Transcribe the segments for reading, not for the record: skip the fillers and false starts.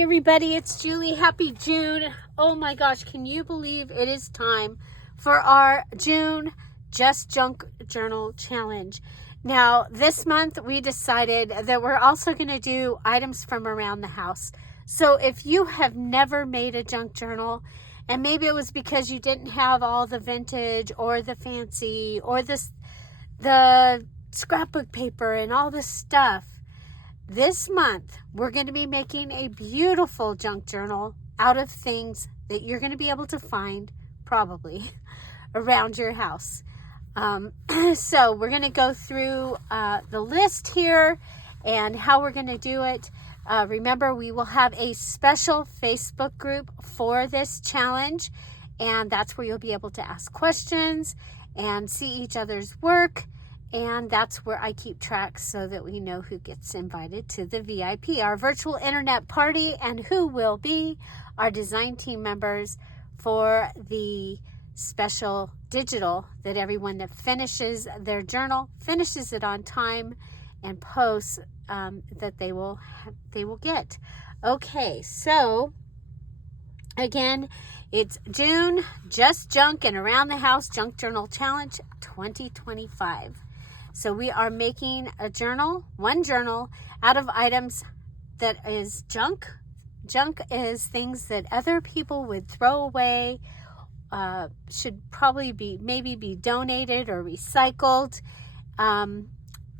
Hi everybody, it's Julie. Happy June. Oh my gosh, can you believe it is time for our June Just Junk Journal Challenge. Now, this month we decided that we're also going to do items from around the house. So if you have never made a junk journal, and maybe it was because you didn't have all the vintage or the fancy or the scrapbook paper and all this stuff, this month, we're going to be making a beautiful junk journal out of things that you're going to be able to find, probably, around your house. So we're going to go through the list here and how we're going to do it. Remember, we will have a special Facebook group for this challenge, and that's where you'll be able to ask questions and see each other's work. And that's where I keep track so that we know who gets invited to the VIP, our virtual internet party, and who will be our design team members for the special digital that everyone that finishes their journal, finishes it on time, and posts that they will get. Okay, so again, it's June Just Junk and Around the House Junk Journal Challenge 2025. So we are making a journal, one journal, out of items that is junk. Junk is things that other people would throw away, should probably maybe be donated or recycled. And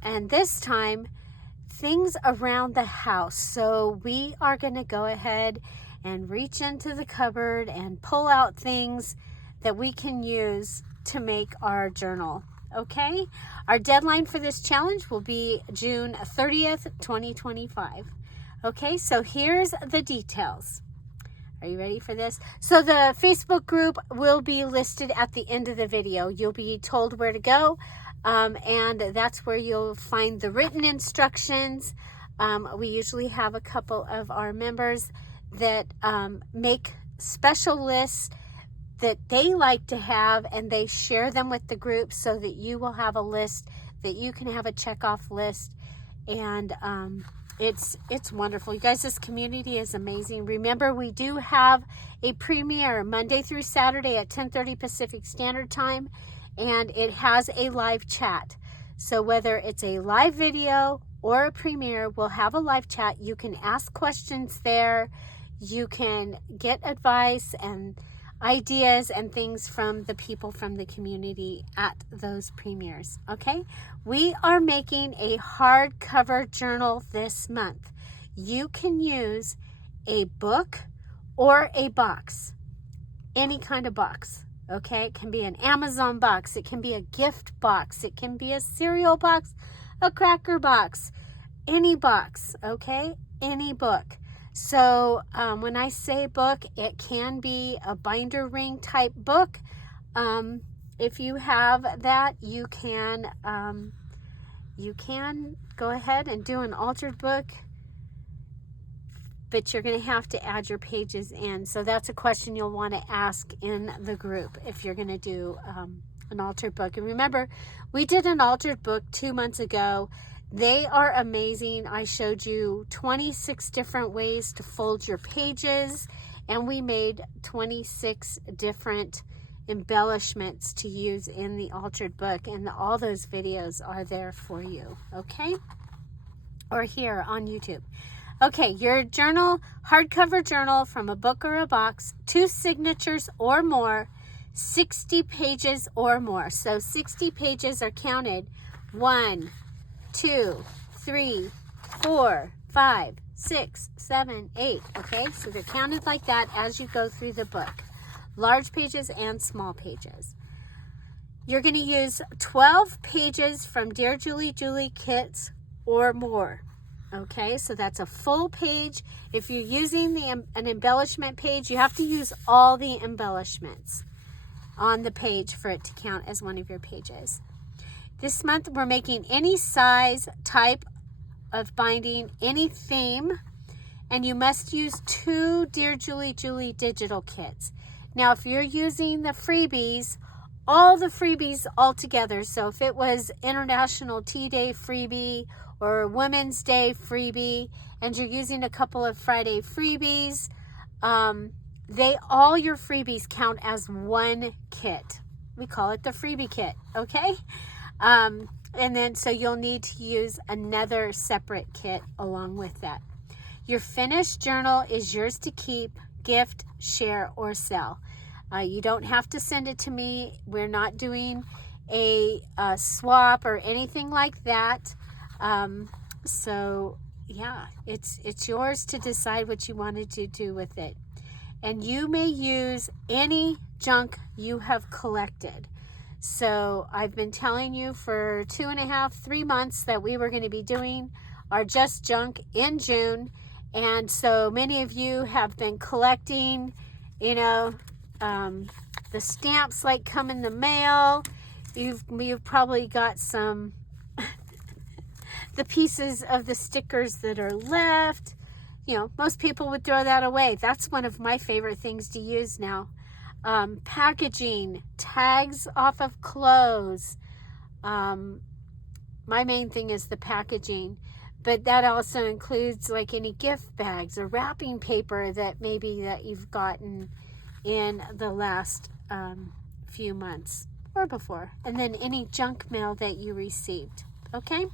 this time, things around the house. So we are going to go ahead and reach into the cupboard and pull out things that we can use to make our journal. Okay, our deadline for this challenge will be June 30th, 2025. Okay, so here's the details. Are you ready for this? So the Facebook group will be listed at the end of the video. You'll be told where to go, and that's where you'll find the written instructions. We usually have a couple of our members that make special lists that they like to have, and they share them with the group so that you will have a list that you can have a check off list. And it's wonderful. You guys, this community is amazing. Remember, we do have a premiere Monday through Saturday at 10:30 Pacific Standard Time, and it has a live chat. So whether it's a live video or a premiere, we'll have a live chat. You can ask questions there. You can get advice and ideas and things from the people from the community at those premieres. Okay, we are making a hardcover journal this month. You can use a book or a box, any kind of box. Okay, it can be an Amazon box, it can be a gift box, it can be a cereal box, a cracker box, any box. Okay, any book. So when I say book, it can be a binder ring type book. If you have that, you can go ahead and do an altered book, but you're going to have to add your pages in. So that's a question you'll want to ask in the group if you're going to do an altered book. And remember, we did an altered book 2 months ago. They are amazing. I showed you 26 different ways to fold your pages, and we made 26 different embellishments to use in the altered book, and all those videos are there for you, okay? Or here on YouTube. Okay, your journal, hardcover journal from a book or a box, 2 signatures or more, 60 pages or more. So 60 pages are counted 1, 2, 3, 4, 5, 6, 7, 8. Okay, so they're counted like that as you go through the book. Large pages and small pages. You're going to use 12 pages from DearJulieJulie kits or more. Okay, so that's a full page. If you're using an embellishment page, you have to use all the embellishments on the page for it to count as one of your pages. This month, we're making any size, type of binding, any theme, and you must use 2 DearJulieJulie digital kits. Now, if you're using the freebies, all the freebies all together. So if it was International Tea Day freebie or Women's Day freebie, and you're using a couple of Friday freebies, all your freebies count as one kit. We call it the freebie kit, okay? And then so you'll need to use another separate kit along with that. Your finished journal is yours to keep, gift, share, or sell. You don't have to send it to me. We're not doing a swap or anything like that. So yeah, it's yours to decide what you wanted to do with it. And you may use any junk you have collected. So I've been telling you for 2.5, 3 months that we were going to be doing our Just Junk in June. And so many of you have been collecting, you know, the stamps like come in the mail. You've probably got some the pieces of the stickers that are left. You know, most people would throw that away. That's one of my favorite things to use now. Packaging, tags off of clothes. My main thing is the packaging, but that also includes like any gift bags or wrapping paper that maybe that you've gotten in the last few months or before, and then any junk mail that you received. Okay.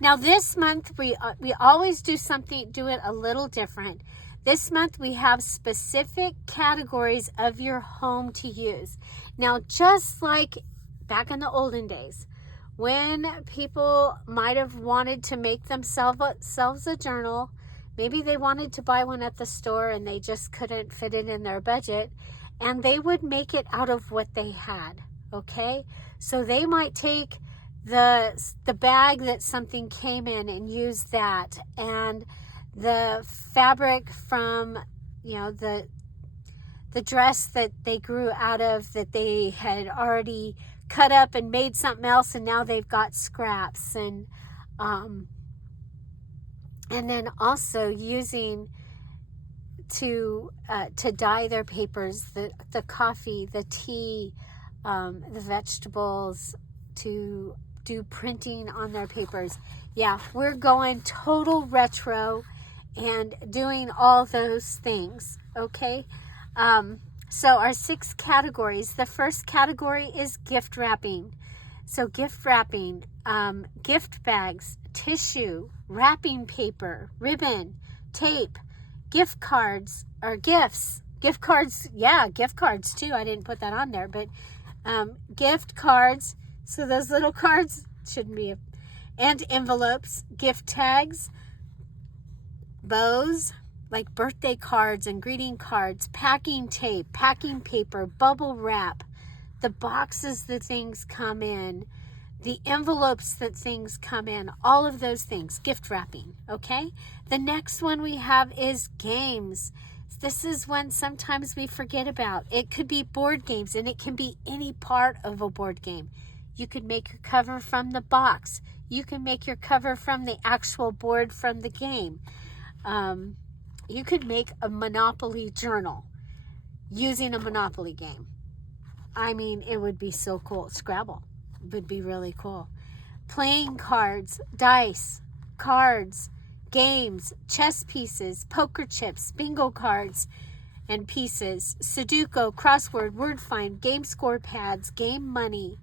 Now this month we always do it a little different. This month we have specific categories of your home to use. Now, just like back in the olden days, when people might have wanted to make themselves a journal, maybe they wanted to buy one at the store and they just couldn't fit it in their budget, and they would make it out of what they had, okay? So they might take the bag that something came in and use that, and the fabric from, you know, the dress that they grew out of that they had already cut up and made something else, and now they've got scraps, and then also using to dye their papers, the coffee, the tea, the vegetables, to do printing on their papers. Yeah, we're going total retro and doing all those things, okay? So our 6 categories. The first category is gift wrapping. So gift wrapping, gift bags, tissue, wrapping paper, ribbon, tape, gift cards, or gifts. Gift cards, yeah, gift cards too. I didn't put that on there, but gift cards. So those little cards shouldn't be, and envelopes, gift tags, bows, like birthday cards and greeting cards, packing tape, packing paper, bubble wrap, the boxes that things come in, the envelopes that things come in, all of those things, gift wrapping, okay? The next one we have is games. This is one sometimes we forget about. It could be board games, and it can be any part of a board game. You could make your cover from the box. You can make your cover from the actual board from the game. You could make a Monopoly journal using a Monopoly game. I mean, it would be so cool. Scrabble would be really cool. Playing cards, dice, cards, games, chess pieces, poker chips, bingo cards and pieces, Sudoku, crossword, word find, game score pads, game money.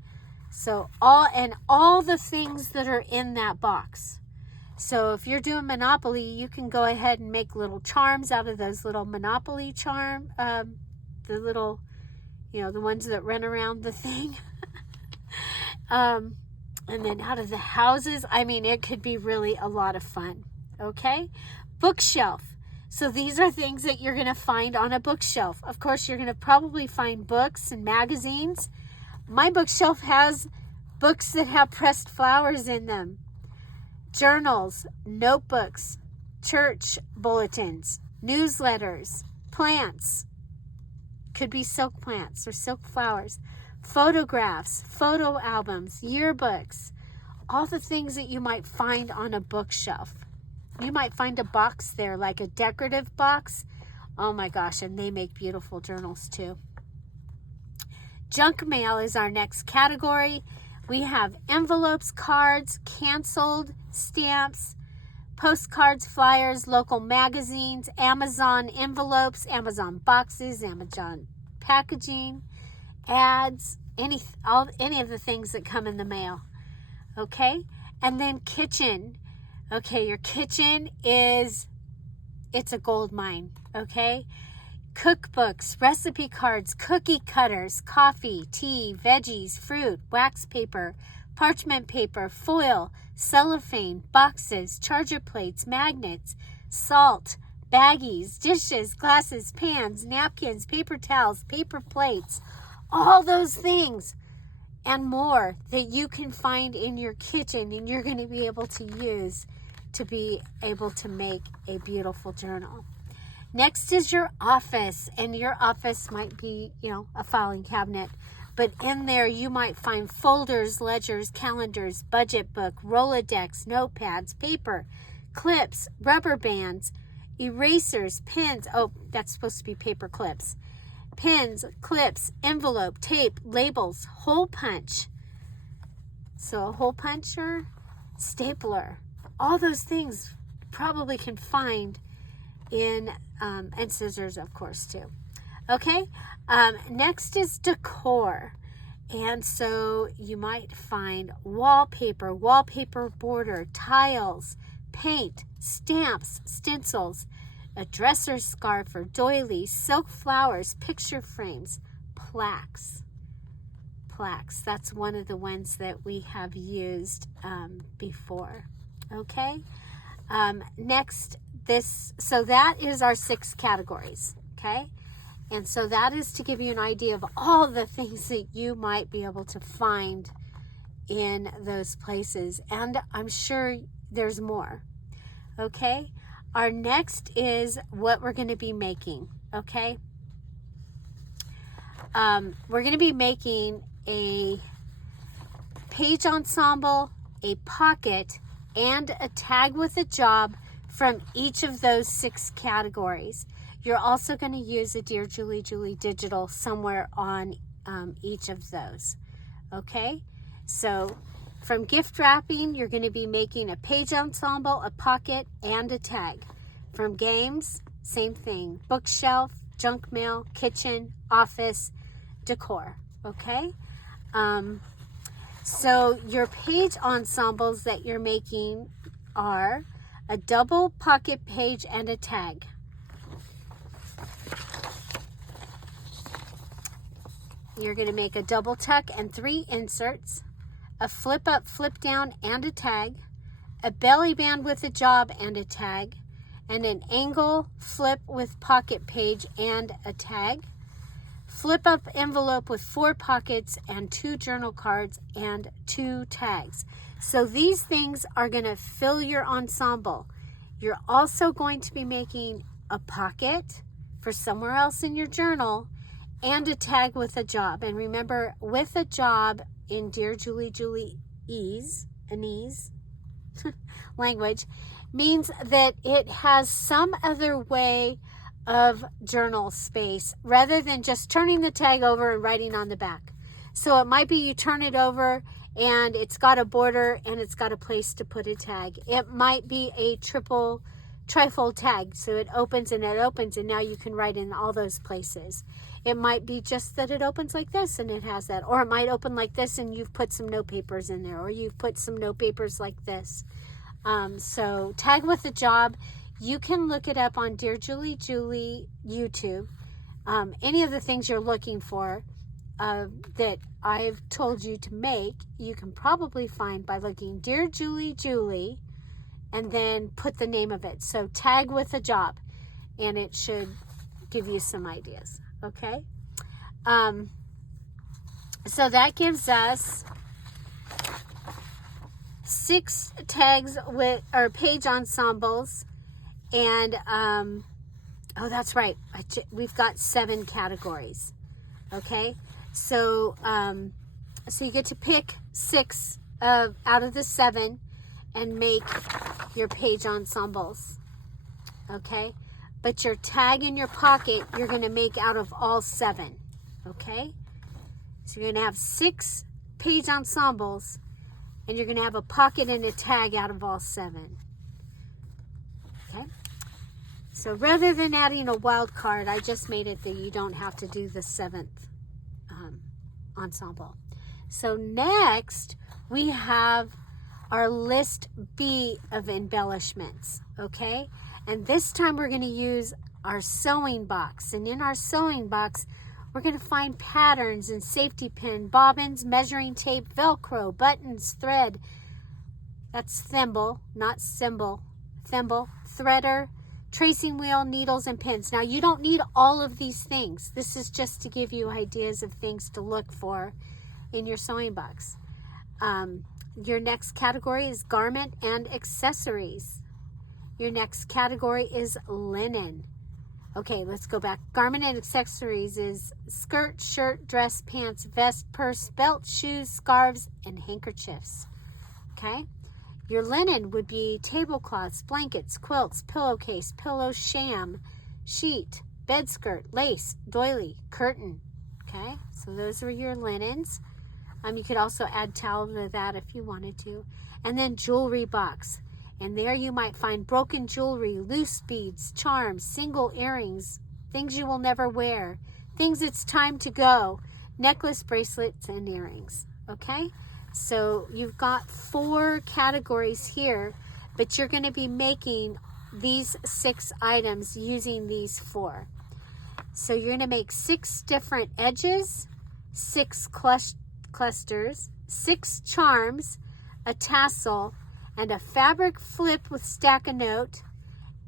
So all the things that are in that box. So if you're doing Monopoly, you can go ahead and make little charms out of those little Monopoly charm, the little, you know, the ones that run around the thing. And then out of the houses, I mean, it could be really a lot of fun. Okay? Bookshelf. So these are things that you're going to find on a bookshelf. Of course, you're going to probably find books and magazines. My bookshelf has books that have pressed flowers in them, journals, notebooks, church bulletins, newsletters, plants, could be silk plants or silk flowers, photographs, photo albums, yearbooks, all the things that you might find on a bookshelf. You might find a box there, like a decorative box. Oh my gosh, and they make beautiful journals too. Junk mail is our next category. We have envelopes, cards, canceled, stamps, postcards, flyers, local magazines, Amazon envelopes, Amazon boxes, Amazon packaging, ads, any of the things that come in the mail. Okay? And then kitchen. Okay, your kitchen it's a gold mine. Okay? Cookbooks, recipe cards, cookie cutters, coffee, tea, veggies, fruit, wax paper, parchment paper, foil, cellophane, boxes, charger plates, magnets, salt, baggies, dishes, glasses, pans, napkins, paper towels, paper plates, all those things and more that you can find in your kitchen and you're going to be able to use to be able to make a beautiful journal. Next is your office, and your office might be, a filing cabinet, but in there you might find folders, ledgers, calendars, budget book, Rolodex, notepads, paper, clips, rubber bands, erasers, pens. Oh, that's supposed to be paper clips. Pens, clips, envelope, tape, labels, hole punch. So a hole puncher, stapler, all those things probably can find in, and scissors, of course, too. Okay, next is decor. And so you might find wallpaper border, tiles, paint, stamps, stencils, a dresser scarf or doily, silk flowers, picture frames, plaques. That's one of the ones that we have used before. Okay, next, so that is our 6 categories. Okay, and so that is to give you an idea of all the things that you might be able to find in those places, and I'm sure there's more. Okay, our next is what we're going to be making. Okay, we're going to be making a page ensemble, a pocket, and a tag with a job from each of those 6 categories. You're also going to use a Dear Julie Julie digital somewhere on each of those. Okay, so from gift wrapping, you're going to be making a page ensemble, a pocket, and a tag. From games, same thing. Bookshelf, junk mail, kitchen, office, decor. Okay, so your page ensembles that you're making are a double pocket page and a tag. You're going to make a double tuck and 3 inserts, a flip up, flip down, and a tag, a belly band with a job and a tag, and an angle flip with pocket page and a tag, flip up envelope with 4 pockets and 2 journal cards and 2 tags. So these things are going to fill your ensemble. You're also going to be making a pocket for somewhere else in your journal and a tag with a job. And remember, with a job in Dear Julie Julie ease language means that it has some other way of journal space rather than just turning the tag over and writing on the back. So it might be you turn it over and it's got a border and it's got a place to put a tag. It might be a trifold tag, so it opens and now you can write in all those places. It might be just that it opens like this and it has that, or it might open like this and you've put some note papers in there, or you've put some note papers like this. So tag with a job, you can look it up on Dear Julie Julie YouTube. Any of the things you're looking for that I've told you to make, you can probably find by looking Dear Julie Julie and then put the name of it. So tag with a job, and it should give you some ideas. Okay. So that gives us 6 tags with our page ensembles, and oh, that's right, we've got 7 categories. Okay, so so you get to pick 6 out of the 7 and make your page ensembles. Okay, but your tag in your pocket you're going to make out of all 7. Okay, So you're going to have 6 page ensembles, and you're going to have a pocket and a tag out of all 7. Okay? So rather than adding a wild card, I just made it that you don't have to do the 7th ensemble. So next, we have our list B of embellishments, okay? And this time we're going to use our sewing box. And in our sewing box, we're going to find patterns and safety pin, bobbins, measuring tape, Velcro, buttons, thread. That's thimble, not symbol. Thimble, threader, tracing wheel, needles, and pins. Now, you don't need all of these things. This is just to give you ideas of things to look for in your sewing box. Your next category is garment and accessories. Your next category is linen. Okay, let's go back. Garment and accessories is skirt, shirt, dress, pants, vest, purse, belt, shoes, scarves, and handkerchiefs. Okay? Your linen would be tablecloths, blankets, quilts, pillowcase, pillow sham, sheet, bed skirt, lace, doily, curtain. Okay? So those are your linens. You could also add towel to that if you wanted to. And then jewelry box. And there you might find broken jewelry, loose beads, charms, single earrings, things you will never wear, things it's time to go, necklace, bracelets, and earrings. Okay? So you've got 4 categories here, but you're going to be making these 6 items using these 4. So you're going to make 6 different edges, 6 clusters, 6 charms, a tassel, and a fabric flip with stack-a-note,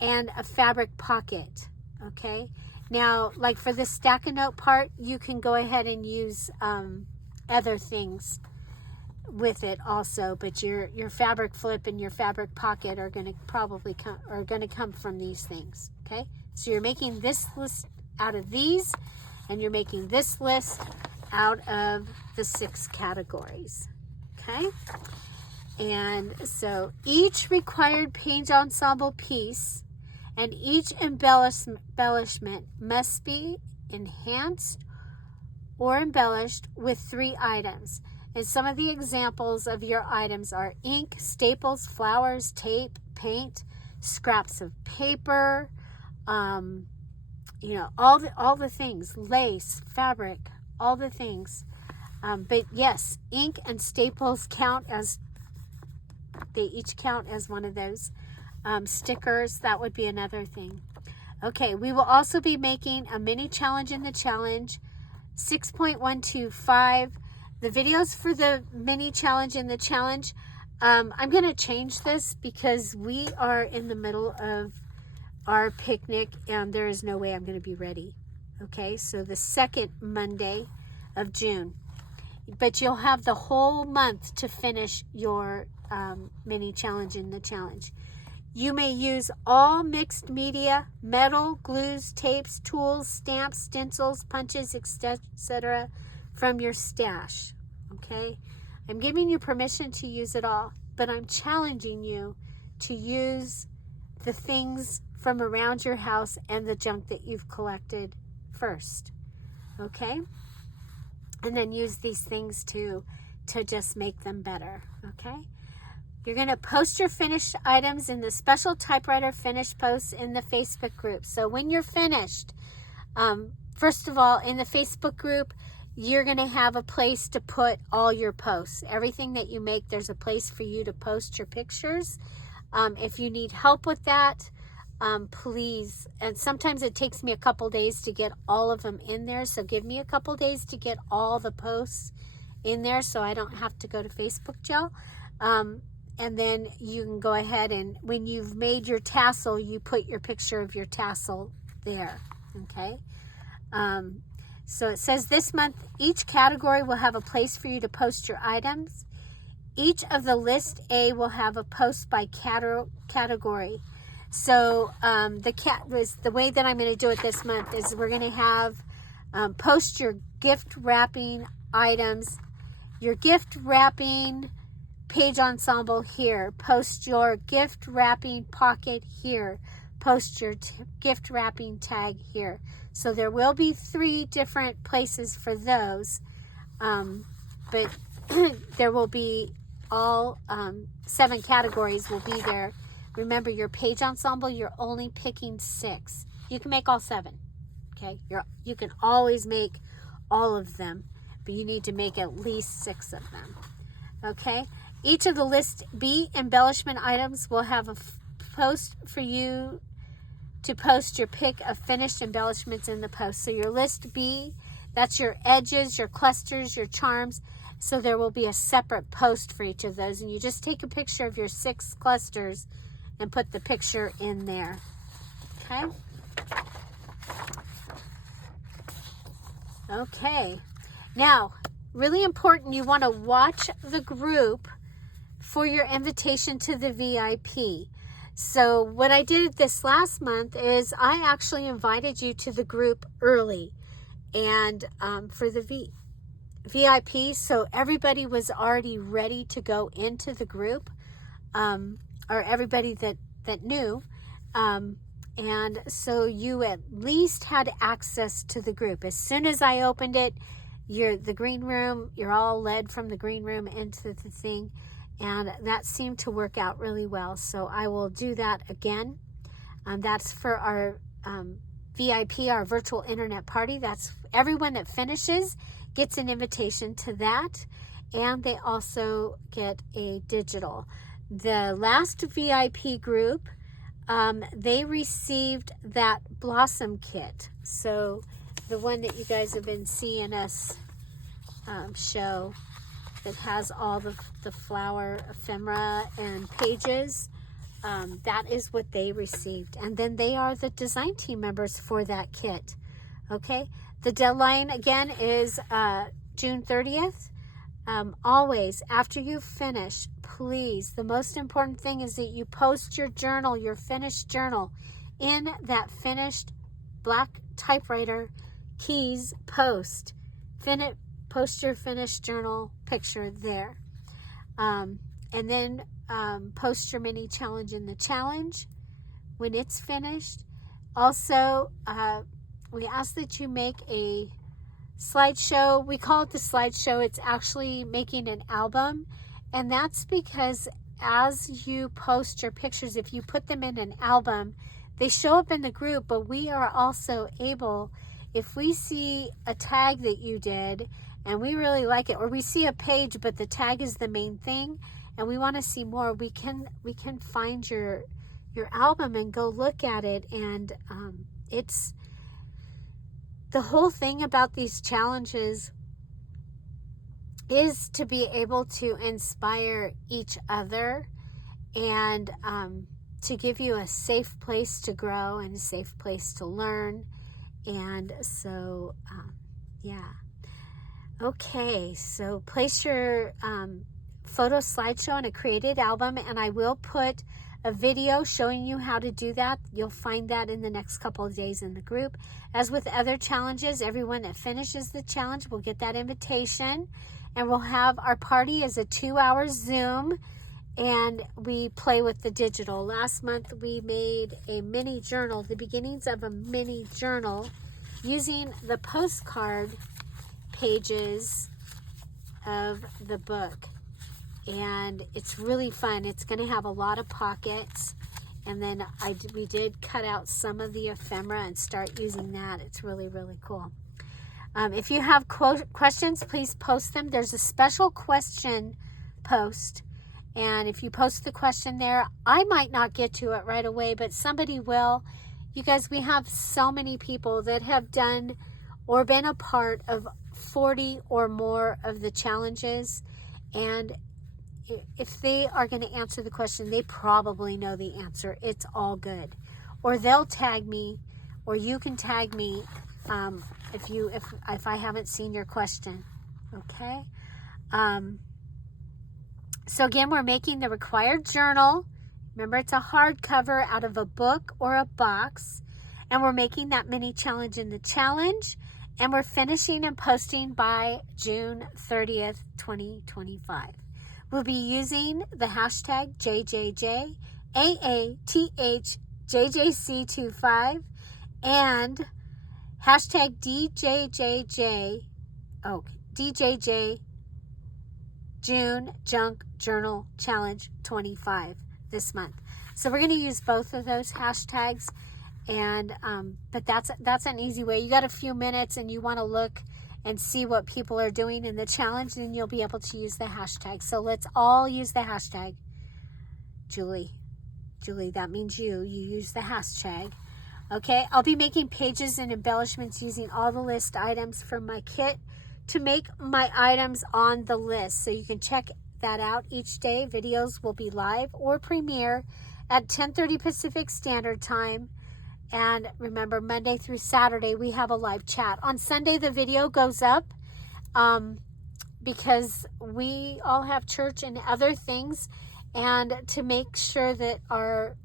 and a fabric pocket. Okay? Now, like for the stack-a-note part, you can go ahead and use other things with it also, but your fabric flip and your fabric pocket are going to probably come from these things. Okay? So you're making this list out of these, and you're making this list out of the 6 categories. Okay? And so each required page ensemble piece and each embellishment must be enhanced or embellished with 3 items. And some of the examples of your items are ink, staples, flowers, tape, paint, scraps of paper, all the things, lace, fabric, all the things. But yes, ink and staples they each count as one of those. Stickers, that would be another thing. Okay, we will also be making a mini challenge in the challenge, 6.125. The videos for the mini challenge in the challenge, I'm going to change this because we are in the middle of our picnic and there is no way I'm going to be ready. Okay, so the 2nd Monday of June. But you'll have the whole month to finish your mini challenge in the challenge. You may use all mixed media, metal, glues, tapes, tools, stamps, stencils, punches, etc. from your stash. Okay? I'm giving you permission to use it all, but I'm challenging you to use the things from around your house and the junk that you've collected first. Okay? And then use these things to just make them better. Okay? You're going to post your finished items in the special typewriter finish posts in the Facebook group. So when you're finished, first of all, in the Facebook group, you're going to have a place to put all your posts. Everything that you make, there's a place for you to post your pictures. If you need help with that, please. And sometimes it takes me a couple days to get all of them in there. So give me a couple days to get all the posts in there so I don't have to go to Facebook jail. And then you can go ahead and when you've made your tassel, you put your picture of your tassel there. Okay. So it says this month, each category will have a place for you to post your items. Each of the list A will have a post by category. So the way that I'm going to do it this month is we're going to have post your gift wrapping items, your gift wrapping page ensemble here, post your gift wrapping pocket here, post your gift wrapping tag here. So there will be 3 different places for those. But there will be all 7 categories will be there. Remember, your page ensemble, you're only picking 6. You can make all 7. Okay, you can always make all of them, but you need to make at least 6 of them. Okay, each of the list B embellishment items will have a post for you to post your pick of finished embellishments in the post. So your list B, that's your edges, your clusters, your charms. So there will be a separate post for each of those, and you just take a picture of your 6 clusters and put the picture in there. Okay. Okay. Now, really important, you want to watch the group for your invitation to the VIP. So what I did this last month is I actually invited you to the group early, and for the VIP, so everybody was already ready to go into the group, or everybody that knew, and so you at least had access to the group. As soon as I opened it, the green room, you're all led from the green room into the thing, and that seemed to work out really well. So I will do that again. That's for our VIP, our virtual internet party. That's everyone that finishes gets an invitation to that, and they also get a digital. The last VIP group, they received that blossom kit. So the one that you guys have been seeing us show, that has all the flower ephemera and pages, that is what they received. And then they are the design team members for that kit. Okay, the deadline again is June 30th. Always, after you finish, please, the most important thing is that you post your journal, your finished journal, in that finished black typewriter keys post. Post your finished journal picture there. And then post your mini challenge in the challenge when it's finished. Also, we ask that you make a slideshow. We call it the slideshow. It's actually making an album, and that's because as you post your pictures, if you put them in an album, they show up in the group, but we are also able, if we see a tag that you did and we really like it, or we see a page but the tag is the main thing and we want to see more, we can find your album and go look at it. And it's the whole thing about these challenges is to be able to inspire each other and to give you a safe place to grow and a safe place to learn. And so, yeah. Okay, so place your photo slideshow in a created album, and I will put a video showing you how to do that. You'll find that in the next couple of days in the group. As with other challenges, everyone that finishes the challenge will get that invitation, and we'll have our party as a 2-hour Zoom, and we play with the digital. Last month we made a mini journal, the beginnings of a mini journal, using the postcard pages of the book. And it's really fun. It's going to have a lot of pockets. And then we did cut out some of the ephemera and start using that. It's really, really cool. If you have questions, please post them. There's a special question post. And if you post the question there, I might not get to it right away, but somebody will. You guys, we have so many people that have done or been a part of 40 or more of the challenges. And if they are going to answer the question, they probably know the answer. It's all good. Or they'll tag me, or you can tag me if I haven't seen your question. Okay. So again, we're making the required journal. Remember, it's a hardcover out of a book or a box. And we're making that mini challenge in the challenge. And we're finishing and posting by June 30th, 2025. We'll be using the hashtag JJJAATHJJC25 and hashtag DJJJ. Oh, DJJ June Junk Journal Challenge 25 this month. So we're going to use both of those hashtags, and but that's an easy way. You got a few minutes and you want to look and see what people are doing in the challenge, then you'll be able to use the hashtag. So let's all use the hashtag. Julie, that means you use the hashtag. Okay, I'll be making pages and embellishments using all the list items from my kit to make my items on the list. So you can check that out each day. Videos will be live or premiere at 10:30 Pacific Standard Time. And remember, Monday through Saturday, we have a live chat. On Sunday, the video goes up because we all have church and other things. And to make sure that our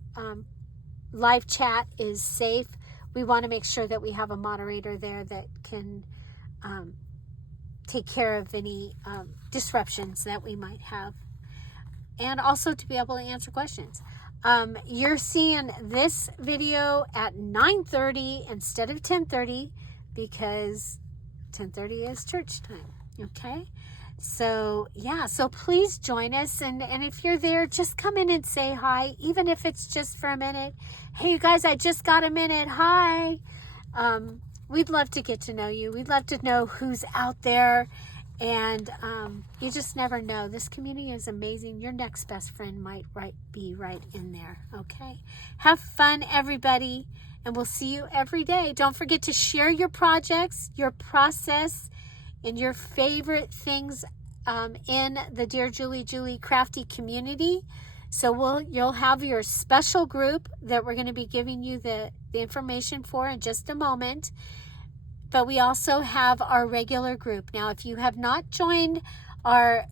live chat is safe, we want to make sure that we have a moderator there that can take care of any disruptions that we might have. And also to be able to answer questions. You're seeing this video at 9:30 instead of 10:30 because 10:30 is church time. Okay, so yeah, so please join us, and if you're there, just come in and say hi, even if it's just for a minute. Hey you guys, I just got a minute. Hi. We'd love to get to know you. We'd love to know who's out there. And you just never know. This community is amazing. Your next best friend might be right in there. Okay? Have fun, everybody. And we'll see you every day. Don't forget to share your projects, your process, and your favorite things in the Dear Julie Crafty community. So you'll have your special group that we're going to be giving you the information for in just a moment. But we also have our regular group. Now, if you have not joined our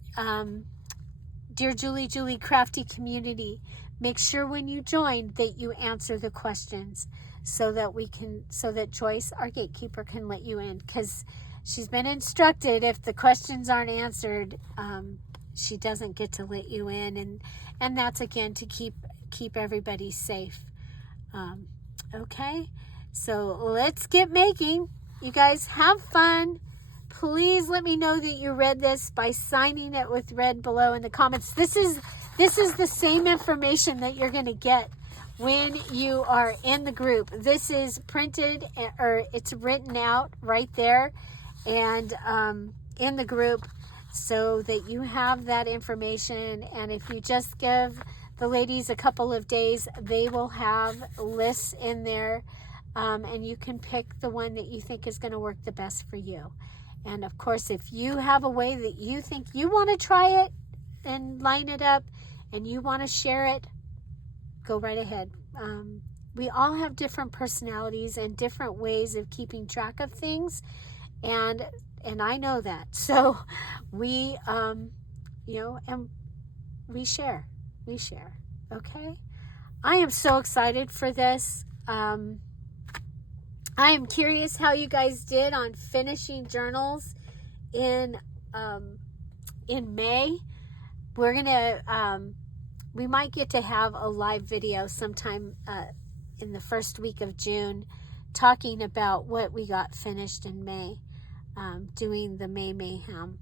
Dear Julie Crafty community, make sure when you join that you answer the questions so that Joyce, our gatekeeper, can let you in. Because she's been instructed if the questions aren't answered, she doesn't get to let you in. And that's, again, to keep everybody safe. Okay? So let's get making. You guys have fun. Please let me know that you read this by signing it with red below in the comments. This is the same information that you're going to get when you are in the group. This is printed, or it's written out right there and in the group, so that you have that information. And if you just give the ladies a couple of days, they will have lists in there. And you can pick the one that you think is going to work the best for you. And of course, if you have a way that you think you want to try it and line it up and you want to share it, go right ahead. We all have different personalities and different ways of keeping track of things. And I know that. So we, and we share. Okay. I am so excited for this. I am curious how you guys did on finishing journals in May. We're gonna we might get to have a live video sometime in the first week of June, talking about what we got finished in May, doing the May Mayhem.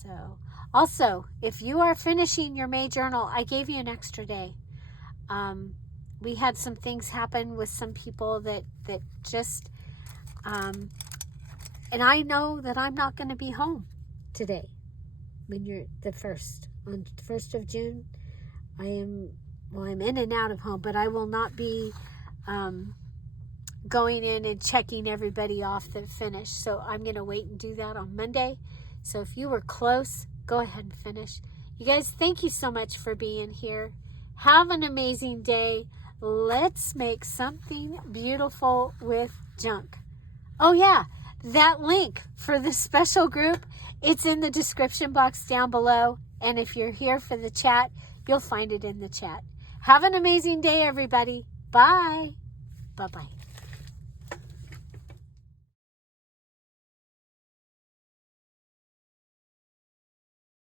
So also, if you are finishing your May journal, I gave you an extra day. We had some things happen with some people that just, and I know that I'm not going to be home today when you're on the 1st of June. I'm in and out of home, but I will not be going in and checking everybody off that finished. So I'm going to wait and do that on Monday. So if you were close, go ahead and finish. You guys, thank you so much for being here. Have an amazing day. Let's make something beautiful with junk. Oh yeah, that link for the special group, it's in the description box down below. And if you're here for the chat, you'll find it in the chat. Have an amazing day, everybody. Bye. Bye-bye.